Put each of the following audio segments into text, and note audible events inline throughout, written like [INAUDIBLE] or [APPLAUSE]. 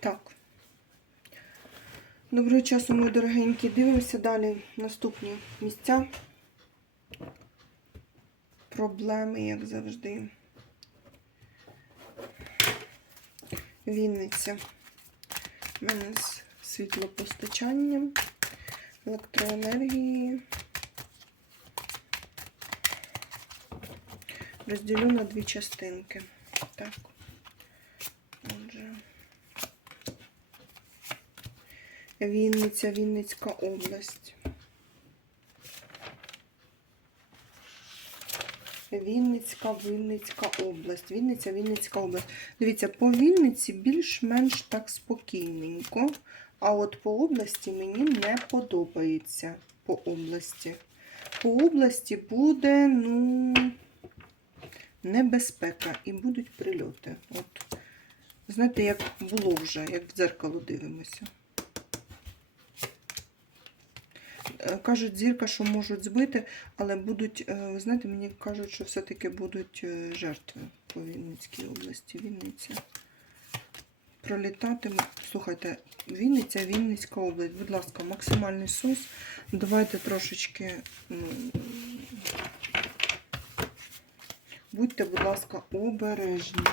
Так. Доброго часу, мої дорогенькі. Дивимося далі наступні місця. Проблеми, як завжди. Вінниця. У мене з світлопостачанням, електроенергією. Розділю на дві частинки. Так. Вінниця, Вінницька область. Вінницька, Вінницька область. Вінниця, Вінницька область. Дивіться, по Вінниці більш-менш так спокійненько. А от по області мені не подобається. По області. По області буде, ну, небезпека і будуть прильоти. От, знаєте, як було вже, як в дзеркало дивимося. Е, Кажуть, зірка, що можуть збити, але будуть, е, знаєте, мені кажуть, що все-таки будуть е, жертви по Вінницькій області. Вінниця. Пролітатиме. Слухайте, Вінниця, Вінницька область. Будь ласка, максимальний сус. Давайте трошечки. Ну, будьте, будь ласка, обережні.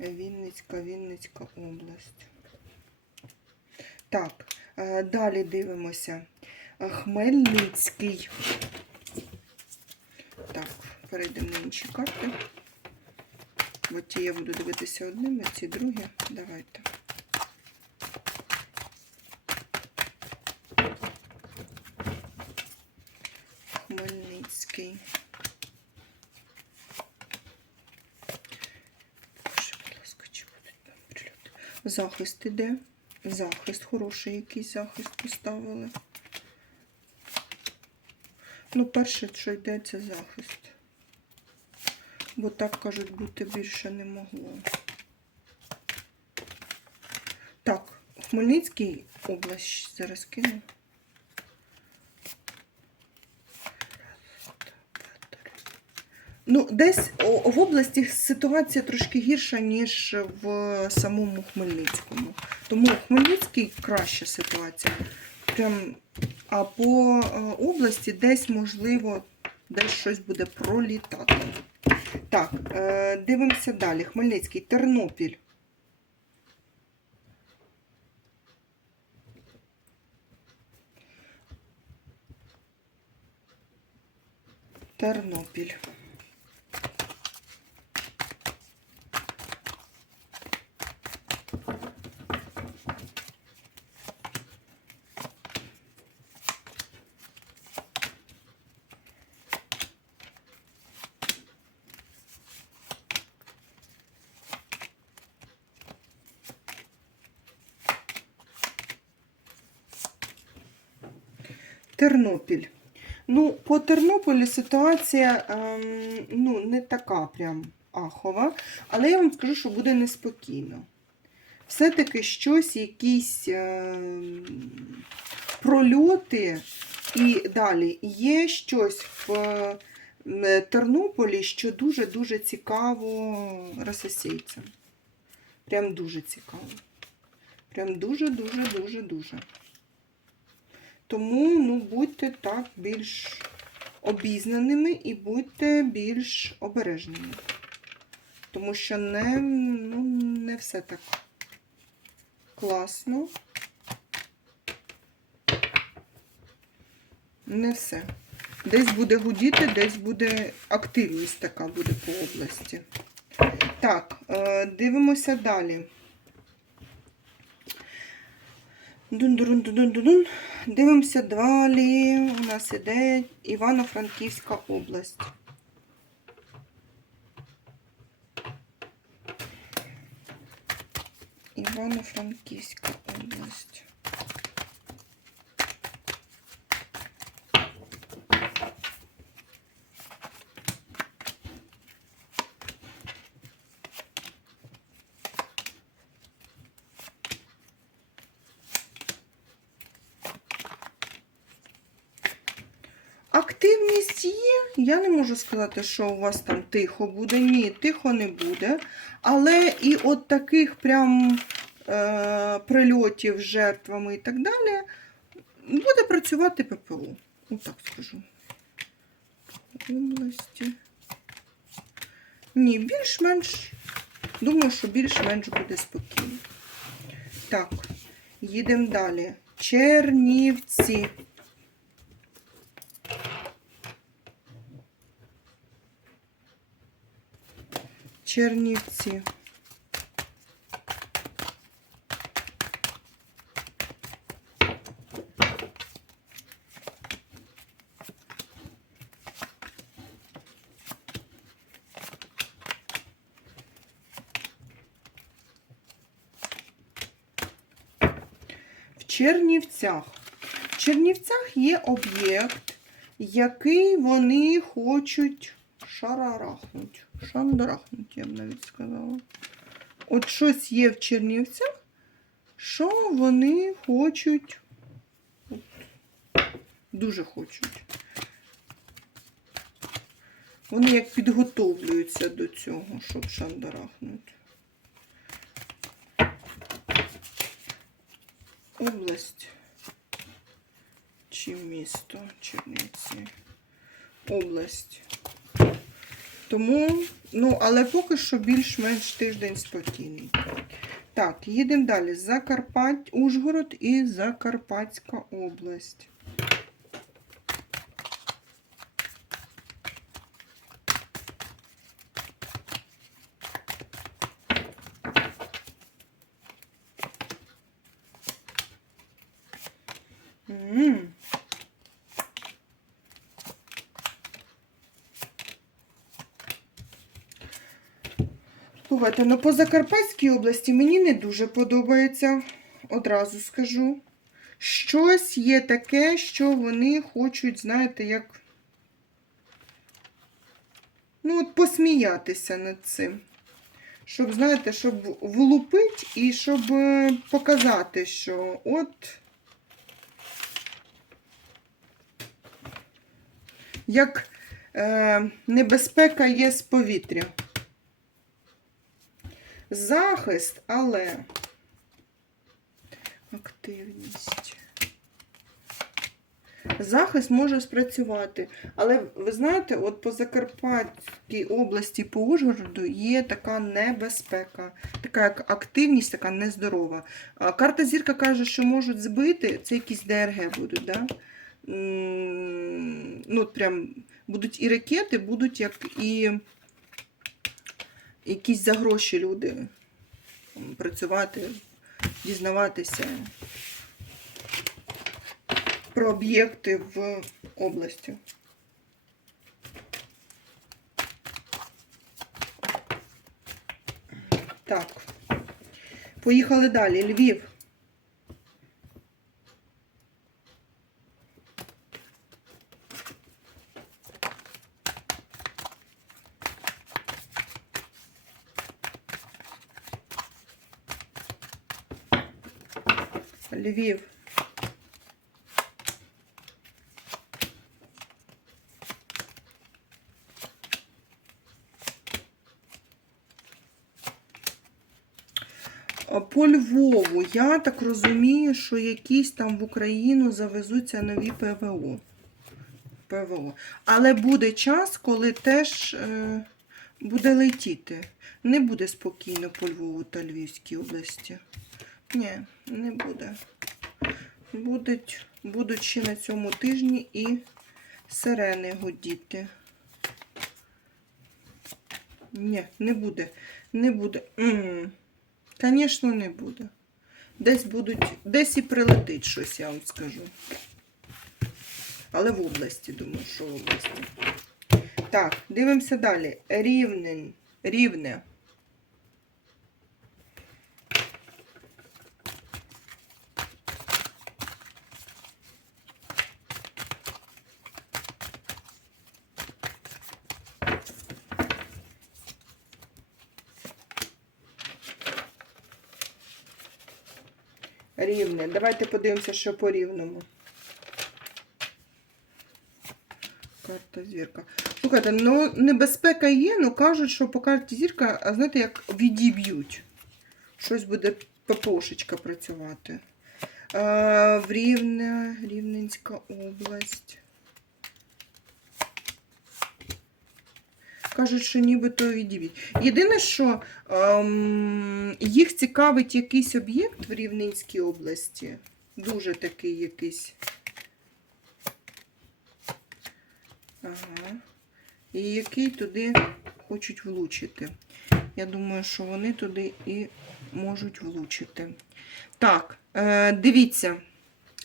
Вінницька, Вінницька область. Так, е, далі дивимося. Хмельницький. Так, перейдемо на інші карти. Бо ті я буду дивитися одними, ці другі. Давайте. Хмельницький. Захист іде. Захист, хороший якийсь захист поставили. Ну, перше, що йде, це захист. Бо так, кажуть, бути більше не могло. Так, Хмельницький область зараз кину. Ну, десь в області ситуація трошки гірша, ніж в самому Хмельницькому. Тому Хмельницький краща ситуація. Прям, а по е, області десь, можливо, десь щось буде пролітати. Так, е, дивимося далі. Хмельницький, Тернопіль. Тернопіль. Тернопіль. Ну, по Тернополі ситуація ем, ну, не така прям ахова, але я вам скажу, що буде неспокійно. Все-таки щось, якісь ем, прольоти і далі. Є щось в Тернополі, що дуже-дуже цікаво рососійцям. Прям дуже цікаво. Прям дуже-дуже-дуже-дуже. Тому ну, будьте так більш обізнаними і будьте більш обережними. Тому що не, ну, не все так класно. Не все. Десь буде гудіти, десь буде активність така буде по області. Так, е, дивимося далі. Дун-дун-дун-дун-дун. Дивимося далі. У нас іде Івано-Франківська область. Івано-Франківська область. Активність є. Я не можу сказати, що у вас там тихо буде. Ні, тихо не буде. Але і от таких прям е, прильотів жертвами і так далі, буде працювати ППО. Отак скажу. Області. Ні, більш-менш. Думаю, що більш-менш буде спокійно. Так, їдемо далі. Чернівці. Чернівці. В Чернівцях. В Чернівцях є об'єкт, який вони хочуть шарарахнуть. Шандарахнуть, я б навіть сказала. От щось є в Чернівцях, що вони хочуть. От, дуже хочуть. Вони як підготовлюються до цього, щоб шандарахнути. Область чи місто Чернівці. Область. Тому, ну, але поки що більш-менш тиждень спокійний. Так, їдемо далі. Закарпать, Ужгород і Закарпатська область. Слухайте, ну по Закарпатській області мені не дуже подобається, одразу скажу. Щось є таке, що вони хочуть, знаєте, як. Ну, от посміятися над цим. Щоб, знаєте, щоб влупити і щоб е, показати, що от. Як е, небезпека є з повітря. Захист, але активність. Захист може спрацювати. Але ви знаєте, от по Закарпатській області, по Ужгороду є така небезпека, така як активність, така нездорова. Карта зірка каже, що можуть збити, це якісь ДРГ будуть, да? Ну, от прям будуть і ракети, будуть як і якісь за гроші люди працювати, дізнаватися про об'єкти в області. Так, поїхали далі. Львів. Львів. По Львову, я так розумію, що якісь там в Україну завезуться нові ПВО. ПВО. Але буде час, коли теж е, буде летіти. Не буде спокійно по Львову та Львівській області. Ні, не буде. Будуть, будуть ще на цьому тижні і сирени гудіти. Ні, не буде. Не буде. Звісно, не буде. Десь будуть, десь і прилетить щось, я вам скажу. Але в області, думаю, що в області. Так, дивимося далі. Рівнень. Рівне. Рівне. Давайте подивимося, що по рівному. Карта зірка. Слухайте, ну небезпека є, ну кажуть, що по карті зірка, а знаєте, як відіб'ють. Щось буде попошечка працювати. Е, в Рівне, Рівненська область. Кажуть, що нібито відіб'ють. Єдине, що ем, їх цікавить якийсь об'єкт в Рівненській області. Дуже такий якийсь. Ага. І який туди хочуть влучити. Я думаю, що вони туди і можуть влучити. Так, е, дивіться,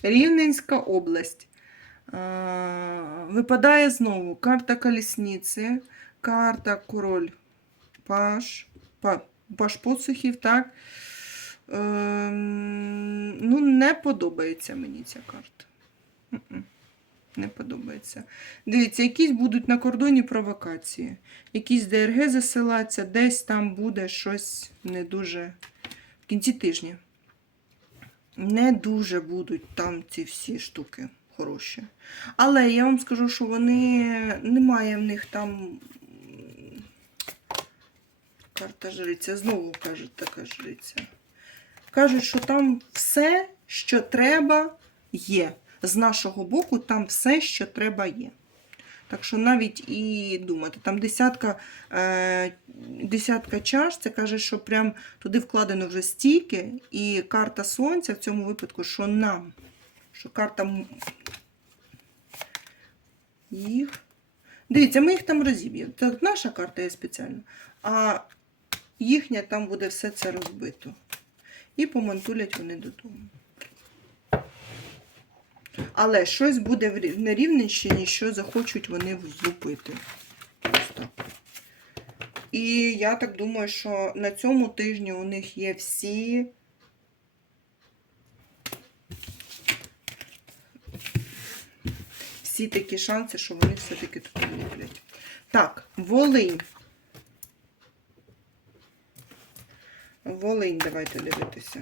Рівненська область. Е, випадає знову карта колісниці, карта король паш, па, паш посухів, так. Е, ну, не подобається мені ця карта. Не подобається. Дивіться, якісь будуть на кордоні провокації. Якісь ДРГ засилаться, десь там буде щось не дуже. В кінці тижня. Не дуже будуть там ці всі штуки хороші. Але я вам скажу, що вони немає в них там. Карта жриця. Знову кажуть, така жриця. Кажуть, що там все, що треба, є. З нашого боку, там все, що треба, є. Так що навіть і думати, там десятка, е, десятка чаш, це каже, що прям туди вкладено вже стільки, і карта сонця в цьому випадку, що нам, що карта їх. Дивіться, ми їх там розіб'ємо. Це наша карта є спеціальна, а їхня там буде все це розбито. І помантулять вони додому. Але щось буде на Рівненщині, що захочуть вони влупити. І я так думаю, що на цьому тижні у них є всі. Всі такі шанси, що вони все-таки тут влуплять. Так, Волинь. Волинь, давайте дивитися.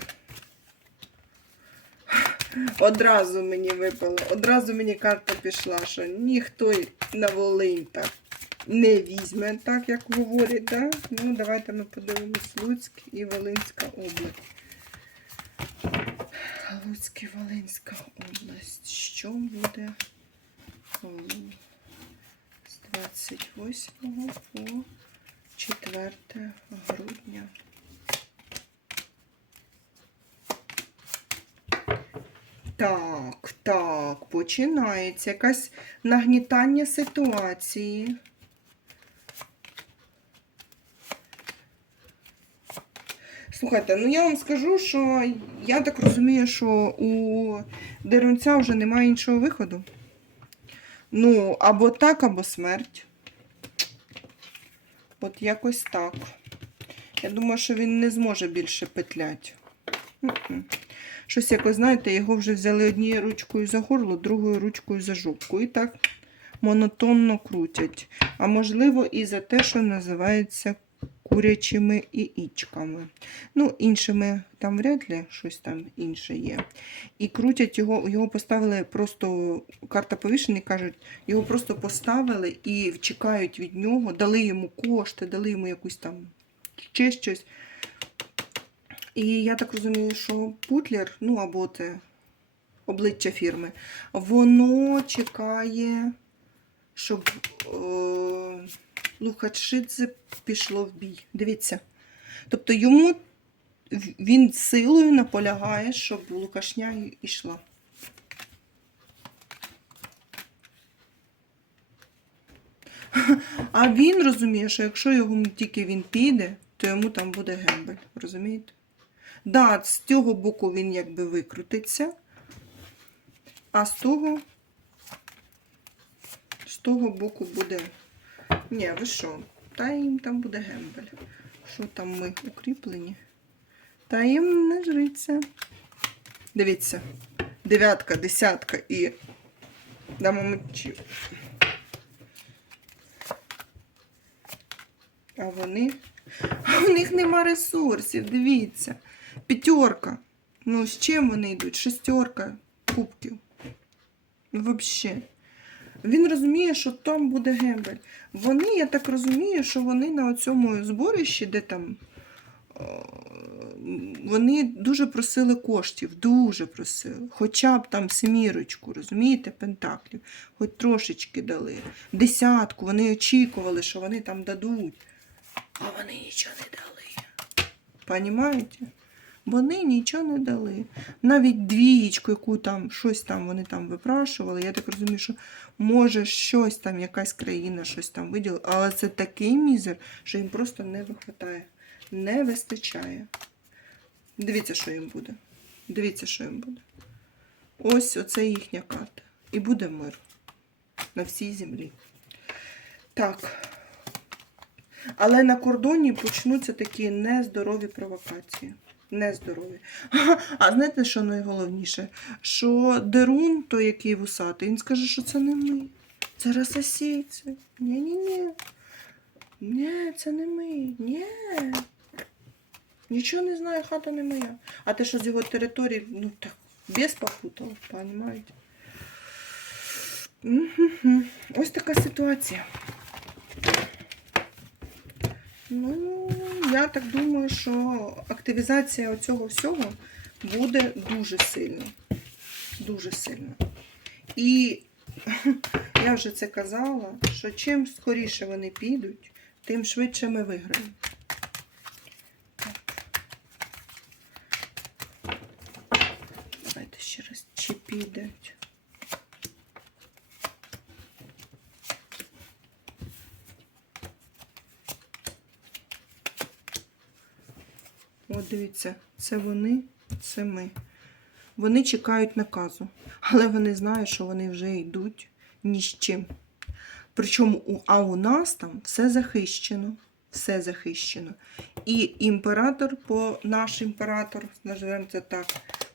Одразу мені випало, одразу мені карта пішла, що ніхто на Волинь так не візьме, так як говорять. Да? Ну, давайте ми подивимось Луцьк і Волинська область. Луцьк і Волинська область. Що буде з 28 по 4 грудня? Так, так, починається якась нагнітання ситуації. Слухайте, ну я вам скажу, що я так розумію, що у Дерунця вже немає іншого виходу. Ну, або так, або смерть. От якось так. Я думаю, що він не зможе більше петлять. Щось якось, знаєте, його вже взяли однією ручкою за горло, другою ручкою за жопку. І так монотонно крутять. А можливо, і за те, що називається курячими яєчками. Ну, іншими там вряд ли щось там інше є. І крутять його, його поставили просто, карта повішений, кажуть, його просто поставили і чекають від нього, дали йому кошти, дали йому якусь там ще щось. І я так розумію, що Путлер, ну або те обличчя фірми, воно чекає, щоб е, Лухачидзе пішло в бій. Дивіться. Тобто йому він силою наполягає, щоб Лукашня йшла. [LAUGHS] А він розуміє, що якщо його тільки він піде, то йому там буде гембель. Розумієте? Да, з цього боку він якби викрутиться, а з того, з того боку буде. Ні, ви що? Та їм там буде гембель. Що там ми укріплені? Та їм не жриться. Дивіться. Дев'ятка, десятка і дамо мечів. А вони. У них нема ресурсів, дивіться. П'ятерка. Ну, з чим вони йдуть? Шестерка кубків. Взагалі. Він розуміє, що там буде гембель. Вони, я так розумію, що вони на цьому зборищі, де там е, вони дуже просили коштів, дуже просили. Хоча б там семірочку, розумієте, пентаклів, хоч трошечки дали. Десятку, вони очікували, що вони там дадуть. А вони нічого не дали. Понімаєте? Вони нічого не дали. Навіть двієчку, яку там щось там вони там випрашували. Я так розумію, що може щось там, якась країна щось там виділила, але це такий мізер, що їм просто не вистачає. Не вистачає. Дивіться, що їм буде. Дивіться, що їм буде. Ось оце їхня карта. І буде мир на всій землі. Так. Але на кордоні почнуться такі нездорові провокації. Нездорові. [LAUGHS] А знаєте, що найголовніше? Що Дерун, той, який вусатий, він скаже, що це не ми. Це рососійці. Ні-ні-ні. Ні, це не ми. Ні. Нічого не знаю, хата не моя. А те, що з його території, ну так, без попутав, розумієте? Ось така ситуація. Ну, я так думаю, що активізація цього всього буде дуже сильно. Дуже сильно. І [LAUGHS] я вже це казала, що чим скоріше вони підуть, тим швидше ми виграємо. Так. Давайте ще раз, чи підуть. От дивіться, це вони, це ми. Вони чекають наказу, але вони знають, що вони вже йдуть ні з чим. Причому, а у нас там все захищено. Все захищено. І імператор, по, наш імператор, називаємо це так,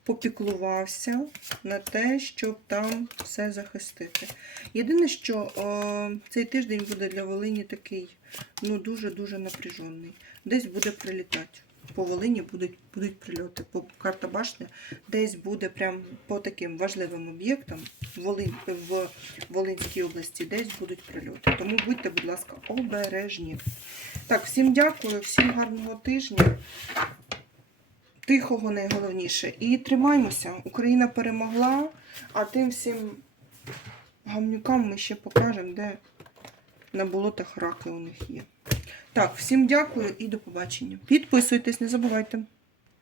попіклувався на те, щоб там все захистити. Єдине, що о, цей тиждень буде для Волині такий ну, дуже-дуже напряжений. Десь буде прилітати. По Волині будуть, будуть прильоти. По карта башня десь буде прям по таким важливим об'єктам Волинь, в Волинській області, десь будуть прильоти. Тому будьте, будь ласка, обережні. Так, всім дякую, всім гарного тижня. Тихого найголовніше. І тримаймося. Україна перемогла, а тим всім гамнюкам ми ще покажемо, де на болотах раки у них є. Так, всім дякую і до побачення. Підписуйтесь, не забувайте.